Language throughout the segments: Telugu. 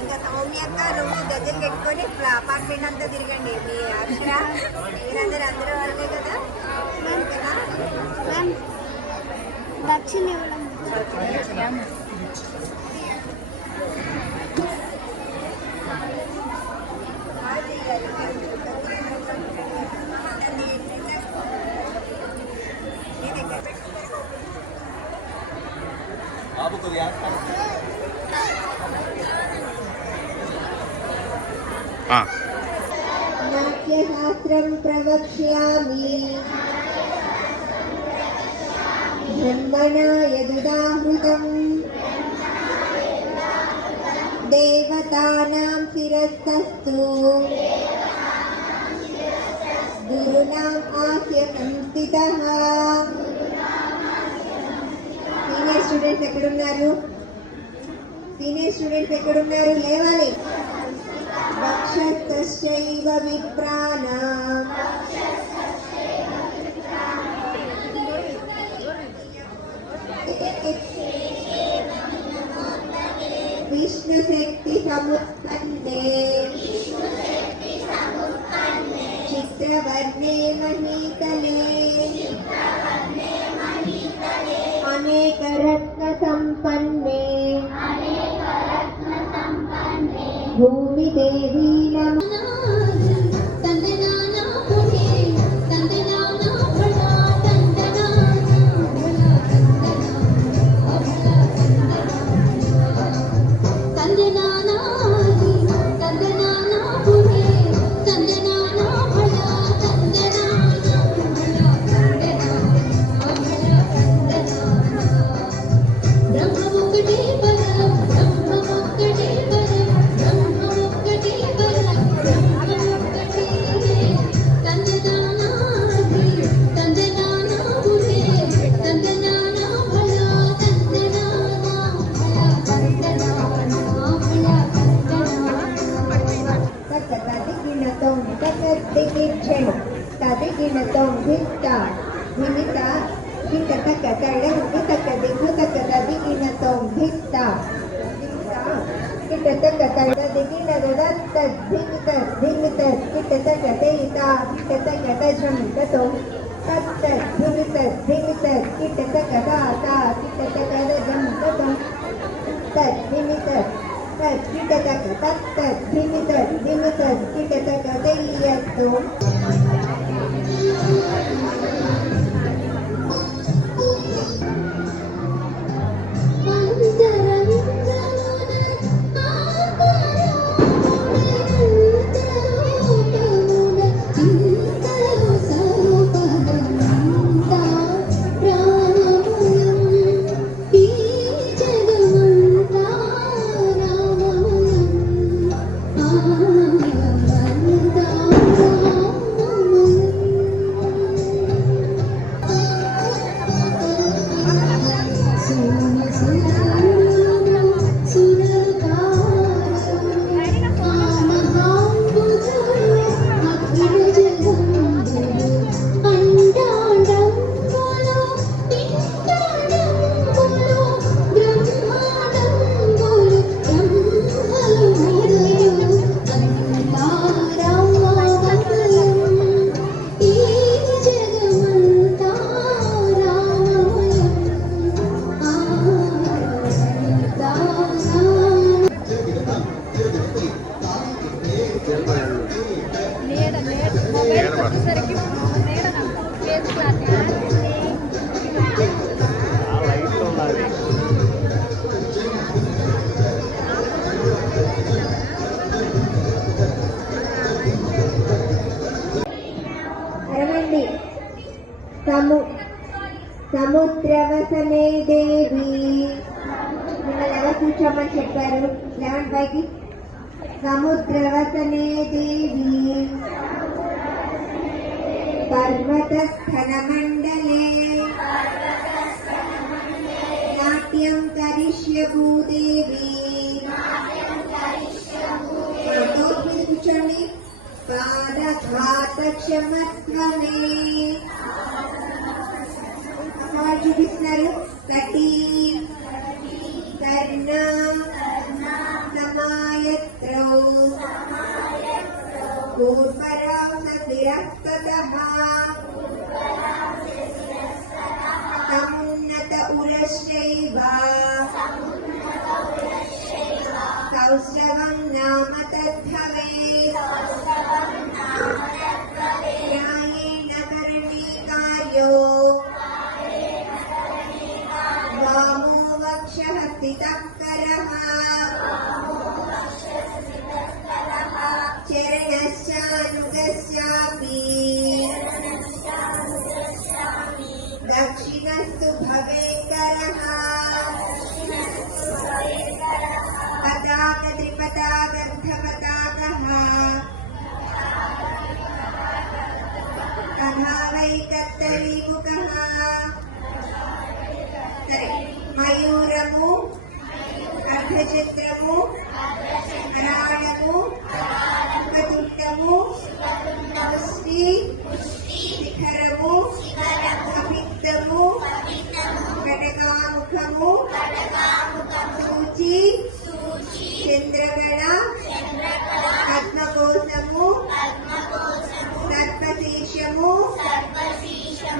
ఇంకా సౌమ్యక్క నువ్వు దగ్గర పెట్టుకొని అపార్ట్మెంట్ అంతా తిరగండి. మీ అక్షర మీరందరూ అందరూ వాళ్ళే కదా. దక్షిణ నాట్యశాస్త్రం ప్రవక్ష్యామి బ్రహ్మణా యదుదాహృతం దేవతానాం శిరస్తస్తు గురునాం ఆస్య సంస్థితః. సీనియర్ స్టూడెంట్స్ ఎక్కడున్నారు? సీనియర్ స్టూడెంట్స్ ఎక్కడున్నారు? లేవాలి. వక్షస్థశ్చైవ విప్రాణాం విష్ణుశక్తి సముత్పన్నే చిత్రవర్ణే మహీతలే అనేక రత్న సంపన్నే భూమిదేవీ నమః. సముద్రవసనే దేవి. మిమ్మల్ని ఎవరు కూర్చోమని చెప్పారు? 11 సముద్రవసనే దేవి పర్వతస్థలమండలే నాట్యం కరిష్య భూదేవి. కూర్చోండి. పాదఘాత క్షమత్వమే చూపిస్తున్నారు. కటి కర్ణ సమాయత్రౌ పూర్వరాసతిరస్తతః సమున్నత ఉరశ్చైవ కౌస్తవం నామ తద్భవేత్. న్యాయేన కరణీకార్యో వామో వక్షః స్థితః కరః చరణశ్చానుగస్యాపి దక్షిణస్తు భవేత్ కరః. పతాక త్రిపతాకర్ధపతాకః తథా వై కత్తరీముఖః. సరే, మయూరము, అర్ధచంద్రము, కరాళము, ముఖతుండము, ముష్టి, శిఖరము, అభిత్తము, కటకాముఖము, సూచి, చంద్రగణ, పద్మకోశము, సర్పశీర్షము,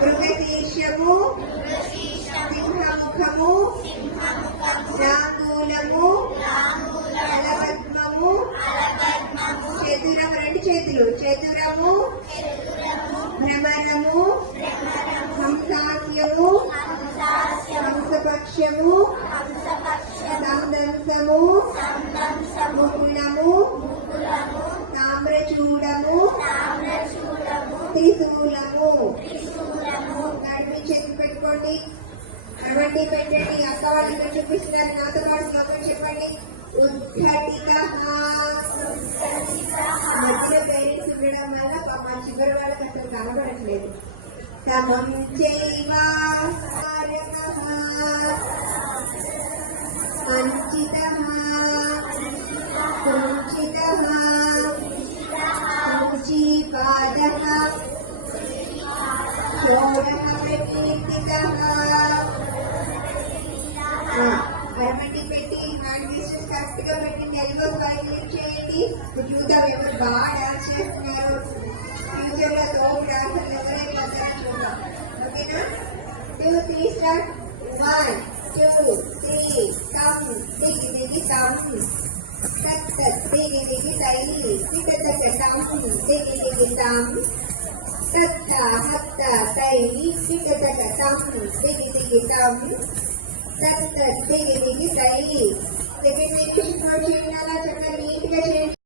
మృగశీర్షము, సింహముఖము, శాంగూలము, అలపద్మము, చతురం, 2 చేతులు, చతురము, భ్రమరము, హంసాస్యము, హంసపక్షము, సందంసము, ముకుళము, తామ్రచూడము, త్రిశూలము. నడిమి చేతి పెట్టుకోండి. అవండి పెట్టండి. అక్క వాళ్ళు ఇక్కడ చూపిస్తున్నారు. నాతో పాటు శ్లోకం చెప్పండి. ఉద్ఘటితః. మధ్యలో పేరెంట్స్ ఉండడం వల్ల పాప చివరి వాళ్ళకి అసలు కనబడట్లేదు. సమం చైవ సంచితః కుంచితః సూచీపాదః షోడశ ప్రకీర్తితః. అరమండి పెట్టి హ్యాండ్ డిస్టెన్స్ కరెక్ట్ గా పెట్టండి. ఎల్బోస్ పైకి చేయండి. చూద్దాం ఎవరు బాగా డాన్స్ చేస్తున్నారు. ఫ్యూచర్ లో తోపు డాన్సర్లు ఎవరైనా వస్తారని చూద్దాం. ఓకేనా? 2, 3 స్టార్ట్. 1, 2, 3 కమ్ దిగి దిగి కమ్ తత్ తత్ దిగి దిగి తై తిక తక కమ్ దిగి దిగి కమ్ తత్ హత్త తై తిక తక కమ్ దిగి దిగి కమ్ తత్ తత్ దిగి దిగి తై. సెకండ్ వేరియేషన్ చేయండి. అలా చక్కగా నీట్ గా చేయండి.